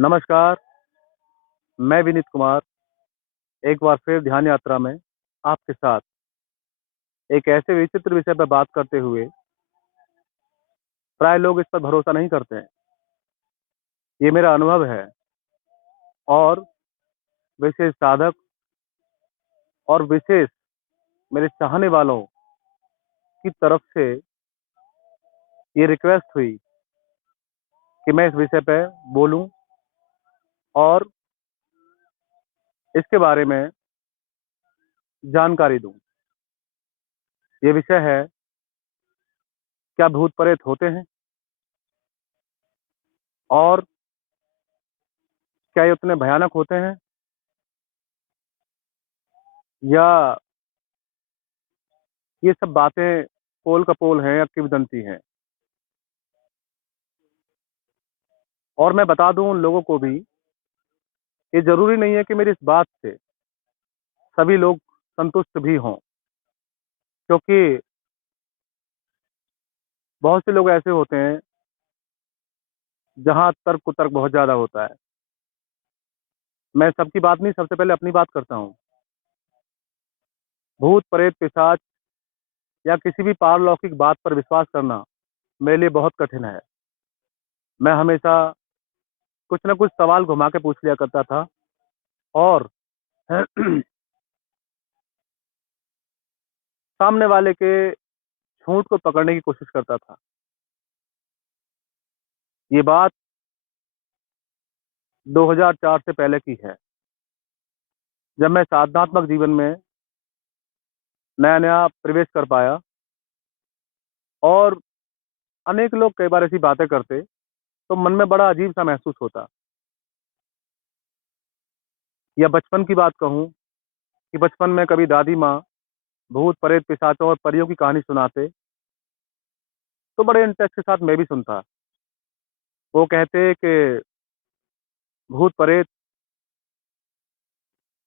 नमस्कार, मैं विनीत कुमार एक बार फिर ध्यान यात्रा में आपके साथ एक ऐसे विचित्र विषय पर बात करते हुए प्राय लोग इस पर भरोसा नहीं करते हैं। ये मेरा अनुभव है और विशेष साधक और विशेष मेरे चाहने वालों की तरफ से ये रिक्वेस्ट हुई कि मैं इस विषय पे बोलूं और इसके बारे में जानकारी दूं। ये विषय है, क्या भूत प्रेत होते हैं और क्या ये उतने भयानक होते हैं या ये सब बातें पोल कपोल हैं या किंवदंती हैं। और मैं बता दूं उन लोगों को भी, ये जरूरी नहीं है कि मेरी इस बात से सभी लोग संतुष्ट भी हों, क्योंकि बहुत से लोग ऐसे होते हैं जहां तर्क कुतर्क बहुत ज्यादा होता है। मैं सबकी बात नहीं, सबसे पहले अपनी बात करता हूँ। भूत प्रेत पिशाच या किसी भी पारलौकिक बात पर विश्वास करना मेरे लिए बहुत कठिन है। मैं हमेशा कुछ न कुछ सवाल घुमा के पूछ लिया करता था और सामने वाले के झूठ को पकड़ने की कोशिश करता था। ये बात 2004 से पहले की है, जब मैं साधनात्मक जीवन में नया नया प्रवेश कर पाया और अनेक लोग कई बार ऐसी बातें करते तो मन में बड़ा अजीब सा महसूस होता। या बचपन की बात कहूँ कि बचपन में कभी दादी माँ भूत प्रेत पिशाचों और परियों की कहानी सुनाते तो बड़े इंटरेस्ट के साथ मैं भी सुनता। वो कहते कि भूत प्रेत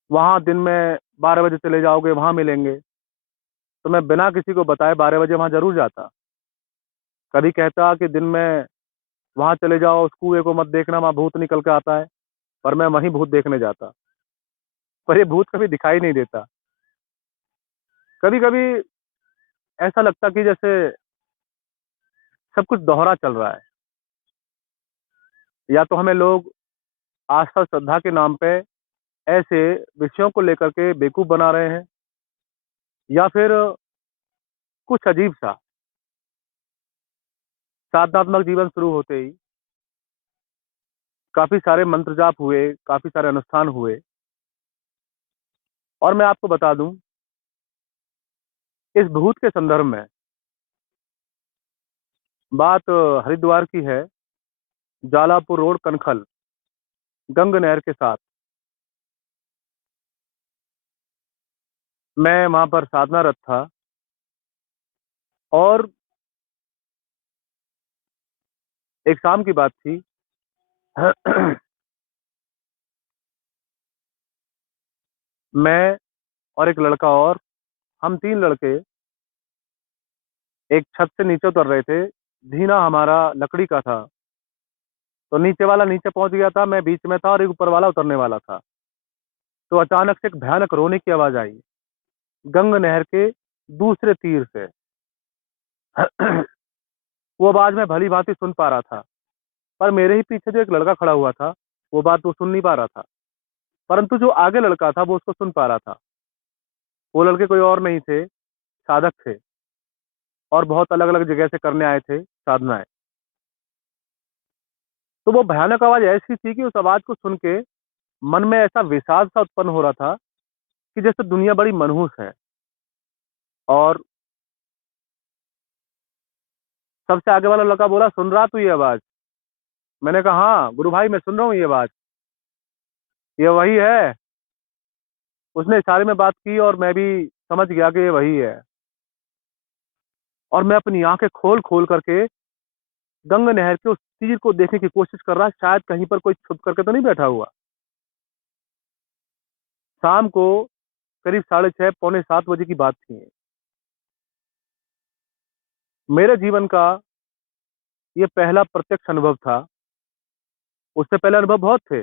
वहां दिन में 12 बजे चले जाओगे, वहां मिलेंगे। तो मैं बिना किसी को बताए 12 बजे वहां जरूर जाता। कभी कहता कि दिन में वहां चले जाओ, उस कुएं को मत देखना, वहां भूत निकल के आता है। पर मैं वहीं भूत देखने जाता, पर ये भूत कभी दिखाई नहीं देता। कभी कभी ऐसा लगता कि जैसे सब कुछ दोहरा चल रहा है, या तो हमें लोग आस्था श्रद्धा के नाम पे ऐसे विषयों को लेकर के बेवकूफ बना रहे हैं, या फिर कुछ अजीब सा। साधनात्मक जीवन शुरू होते ही काफी सारे मंत्र जाप हुए, काफी सारे अनुष्ठान हुए। और मैं आपको बता दूं, इस भूत के संदर्भ में बात हरिद्वार की है। जालापुर रोड कनखल, गंग नहर के साथ मैं वहां पर साधनारत था और एक शाम की बात थी। मैं और एक लड़का और हम तीन लड़के एक छत से नीचे उतर रहे थे। जीना हमारा लकड़ी का था, तो नीचे वाला नीचे पहुंच गया था, मैं बीच में था और एक ऊपर वाला उतरने वाला था। तो अचानक से एक भयानक रोने की आवाज आई, गंग नहर के दूसरे तीर से। वो आवाज मैं भली भांति सुन पा रहा था, पर मेरे ही पीछे जो एक लड़का खड़ा हुआ था वो बात वो सुन नहीं पा रहा था, परंतु जो आगे लड़का था वो उसको सुन पा रहा था। वो लड़के कोई और नहीं थे, साधक थे और बहुत अलग अलग जगह से करने आए थे साधनाएं। तो वो भयानक आवाज ऐसी थी कि उस आवाज को सुन के मन में ऐसा विषाद सा उत्पन्न हो रहा था कि जैसे दुनिया बड़ी मनहूस है। और सबसे आगे वाला लड़का बोला, सुन रहा तू ये आवाज? मैंने कहा हाँ गुरु भाई, मैं सुन रहा हूँ ये आवाज, ये वही है। उसने इशारे में बात की और मैं भी समझ गया कि ये वही है। और मैं अपनी आंखें खोल खोल करके गंग नहर के उस तीर को देखने की कोशिश कर रहा, शायद कहीं पर कोई छुप करके तो नहीं बैठा हुआ। शाम को करीब 6:30 पौने 7 बजे की बात थी। मेरे जीवन का ये पहला प्रत्यक्ष अनुभव था उससे पहले अनुभव बहुत थे।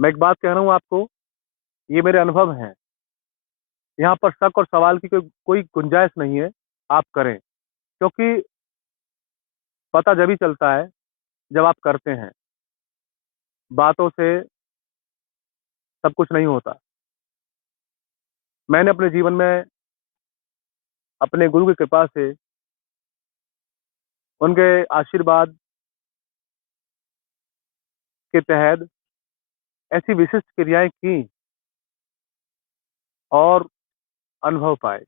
मैं एक बात कह रहा हूँ आपको, ये मेरे अनुभव हैं। यहाँ पर शक और सवाल की कोई कोई गुंजाइश नहीं है, आप करें। क्योंकि पता जब ही चलता है जब आप करते हैं। बातों से सब कुछ नहीं होता। मैंने अपने जीवन में अपने गुरु की कृपा से, उनके आशीर्वाद के तहत ऐसी विशिष्ट क्रियाएँ की और अनुभव पाए।